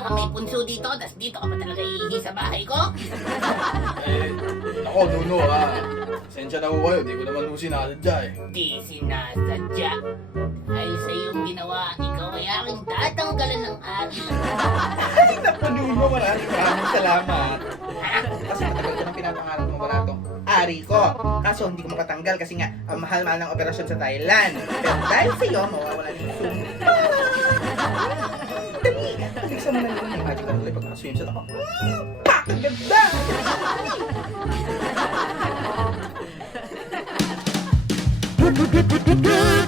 na nga may punso dito, tas dito ka pa talaga iihi sa bahay ko? Eh, ako, Nuno ha. Pasensya na ho kayo, di ko naman ho sinasadya eh. Di sinasadya. Dahil sa iyong ginawa, ikaw ay aking tatanggalan ng ari. Ay, naku, Nuno, maraming salamat. Kasi matagal ko nang pinapangarap mo wala tong ari ko. Kaso hindi ko mapatanggal kasi nga ang mahal-mahal ng operasyon sa Thailand. Pero dahil sa'yo, mawawala yung sumpa. Dali! Tignan mo na yung magic na tuloy pag-swimsuit ako. Pak! Ang ganda! Good.